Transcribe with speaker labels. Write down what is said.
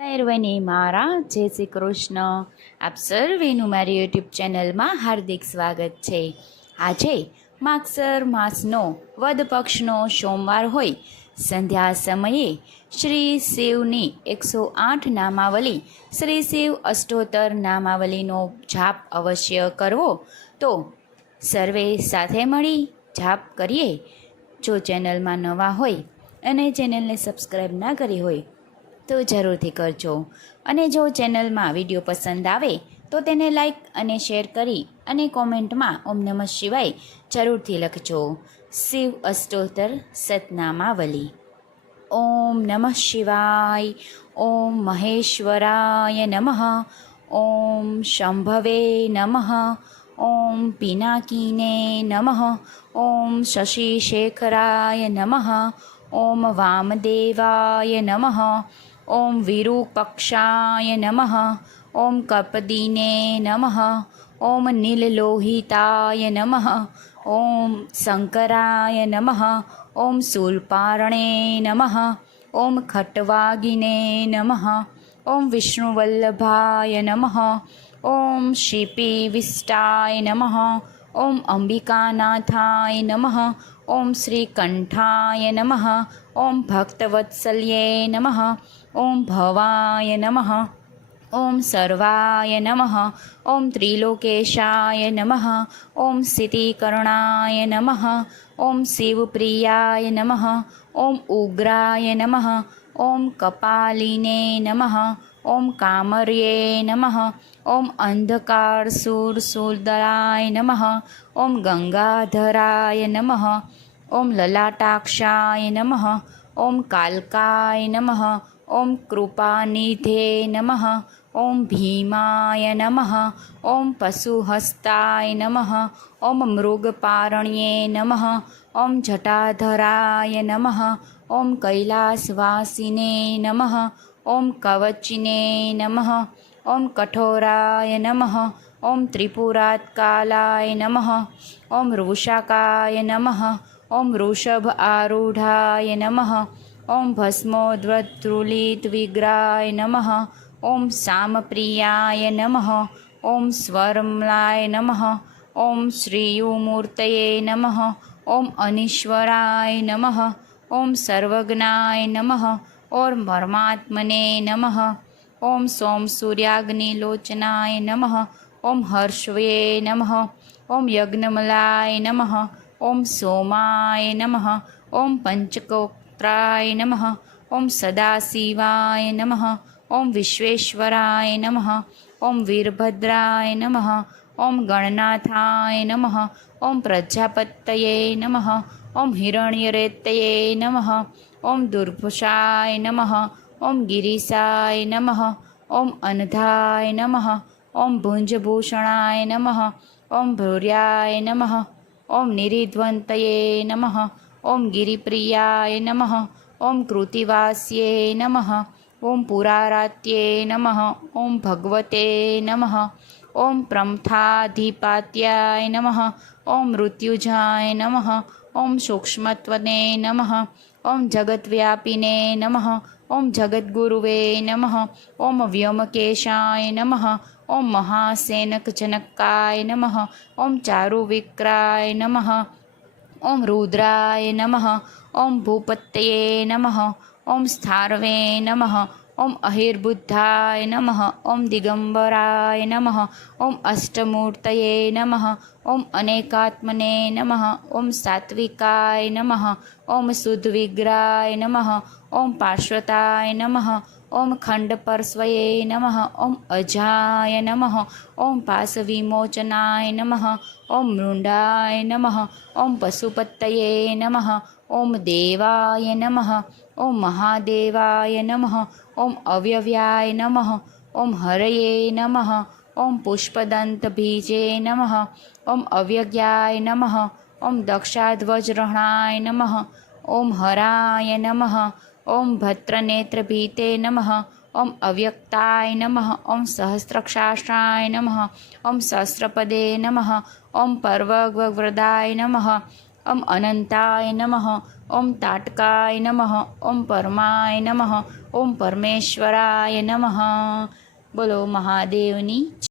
Speaker 1: સર્વને મારા જય શ્રી કૃષ્ણ આપ સર્વેનું મારી યુટ્યુબ ચેનલમાં હાર્દિક સ્વાગત છે. આજે માગસર માસનો વદ પક્ષનો સોમવાર હોય. સંધ્યા સમયે શ્રી શિવની એકસો આઠ નામાવલી, શ્રી શિવ અષ્ટોત્તર નામાવલીનો જાપ અવશ્ય કરવો. તો સર્વે સાથે મળી જાપ કરીએ. જો ચેનલમાં નવા હોય અને ચેનલને સબસ્ક્રાઈબ ના કરી હોય તો જરૂરથી કરજો. અને જો ચેનલમાં વીડિયો પસંદ આવે, તો તેને લાઈક અને શેર કરી અને કોમેન્ટમાં ઓમ નમઃ શિવાય જરૂરથી લખજો. શિવ અષ્ટોત્તર સતનામાવલી. ઓમ નમઃ શિવાય. ઓમ મહેશ્વરાય નમઃ. ઓમ શંભવે નમઃ. ઓમ પિનાકીને નમઃ. ઓમ શશિશેખરાય નમઃ. ઓમ વામદેવાય નમઃ. ઓમ વિરૂપક્ષાય નમઃ ઓમ કપદિને નમઃ ઓમ નીલલોહિતાય નમઃ ઓમ શંકરાય નમઃ ઓમ શૂલપારણે નમઃ ઓમ ખટ્વાગિને નમઃ ઓમ વિષ્ણુવલ્લભાય નમઃ ઓમ શિપીવિષ્ટાય નમઃ ઓમ અંબિકાનાથાય નમઃ. ઓમ શ્રીકંઠાય નમઃ. ઓમ ભક્તવત્સલ્યે નમઃ. ઓમ ભવાય નમઃ. ઓમ સર્વાય નમઃ. ઓમ ત્રિલોકેશાય નમઃ. ઓમ સિતિકર્ણાય નમઃ. ઓમ શિવપ્રિયાય નમઃ. ઓમ ઉગ્રાય નમઃ. ઓમ કપાલિને નમઃ. ઓમ કામર્યે નમઃ ઓમ અંધકાર સુરસુદરાય નમઃ ઓમ ગંગાધરાય નમઃ ઓમ લલાટાક્ષાય નમઃ ઓમ કાલકાય નમઃ ઓમ કૃપાનિધે નમઃ ઓમ ભીમાય નમઃ ઓમ પશુહસ્તાય નમઃ ઓમ મૃગપારણ્યે નમઃ ઓમ જટાધરાય નમઃ ઓમ કૈલાસવાસિને નમઃ ઓમ કવચિને નમઃ ઓમ કઠોરાય નમઃ ઓમ ત્રિપુરાત્કાલાય નમઃ ઓમ વૃષાકાય નમઃ ઓમ વૃષભ આરૂઢાય નમઃ ઓમ ભસ્મોદ્વત્રુલિત વિગ્રાય નમઃ ઓમ સામપ્રિયાય નમઃ ઓમ સ્વર્મલાય નમઃ ઓમ શ્રીયુમૂર્તયે નમઃ ઓમ અનીશ્વરાય નમઃ ઓમ સર્વજ્ઞાય નમઃ ઓમ પરમાત્મને નમઃ ઓમ સોમ સૂર્યાગ્નિલોચનાય નમઃ ઓમ હર્ષવે નમઃ ઓમ યજ્ઞમલાય નમઃ ઓમ સોમાય નમઃ ઓમ પંચકોત્રાય નમઃ ઓમ સદાશિવાય નમઃ ઓમ વિશ્વેશ્વરાય નમઃ ઓમ વીરભદ્રાય નમઃ ઓમ ગણનાથાય નમઃ ઓમ પ્રજાપતયે નમઃ ઓમ હિરણ્યરેતયે નમઃ ઓમ દુર્ભુષાય નમઃ ઓમ ગિરીશાય નમઃ ઓમ અનધાય નમઃ ઓમ ભુંજભૂષણાય નમઃ ઓમ ભૂર્યાય નમઃ ઓમ નિરિધ્વંતયે નમઃ ઓમ ગિરિપ્રિયાય નમઃ ઓમ કૃતિવાસ્યે નમઃ ઓમ પુરારાત્યે નમઃ ઓમ ભગવતે નમઃ ઓમ પ્રમથાધિપાત્યાય નમઃ ઓમ મૃત્યુજાય નમઃ ઓમ સૂક્ષ્મત્વને નમઃ ઓમ જગતવ્યાપીને નમઃ ઓમ જગદગુરુવે નમઃ ઓમ વ્યોમકેશાય નમઃ ઓમ મહાસેનકજનકાય નમઃ ઓમ ચારુવિક્રાય નમઃ ઓમ રુદ્રાય નમઃ ઓમ ભૂપતયે નમઃ ઓમ સ્થારવે નમઃ ઓમ અહિર્બુદ્ધાય નમઃ ઓમ દિગંબરાય નમઃ ઓમ અષ્ટમૂર્તયે નમઃ ઓમ અનેકાત્મને નમઃ ઓમ સાત્વિકાય નમઃ ઓમ શુદ્ધવિગ્રાય નમઃ ઓમ પાર્શ્વતાય નમઃ ઓમ ખંડપર્શ્વયે નમઃ ઓમ અજાય નમઃ ઓમ પાસવિમોચનાય નમઃ ઓમ મૃંડાય નમઃ ઓમ પશુપતયે નમઃ ઓમ દેવાય નમઃ ઓમ મહાદેવાય નમઃ ઓમ અવ્યવ્યાય નમઃ ઓમ હરયે નમઃ ઓમ પુષ્પદંતબીજે નમઃ ઓમ અવ્યજ્ઞાય નમઃ ઓમ દક્ષાધ્વજરહણાય નમઃ ઓમ હરાય નમઃ ઓમ ભદ્રનેત્રભીતે નમઃ ઓમ અવ્યક્તાય નમઃ ઓમ સહસ્રક્ષાષ્ટ્રાય નમઃ ઓમ સહસ્રપદે નમઃ ઓમ પર્વવ્રદાય નમઃ ઓમ અનંતાય નમઃ ઓમ તાટકાય નમઃ ઓમ પરમાય નમઃ ઓમ પરમેશ્વરાય નમઃ બોલો મહાદેવની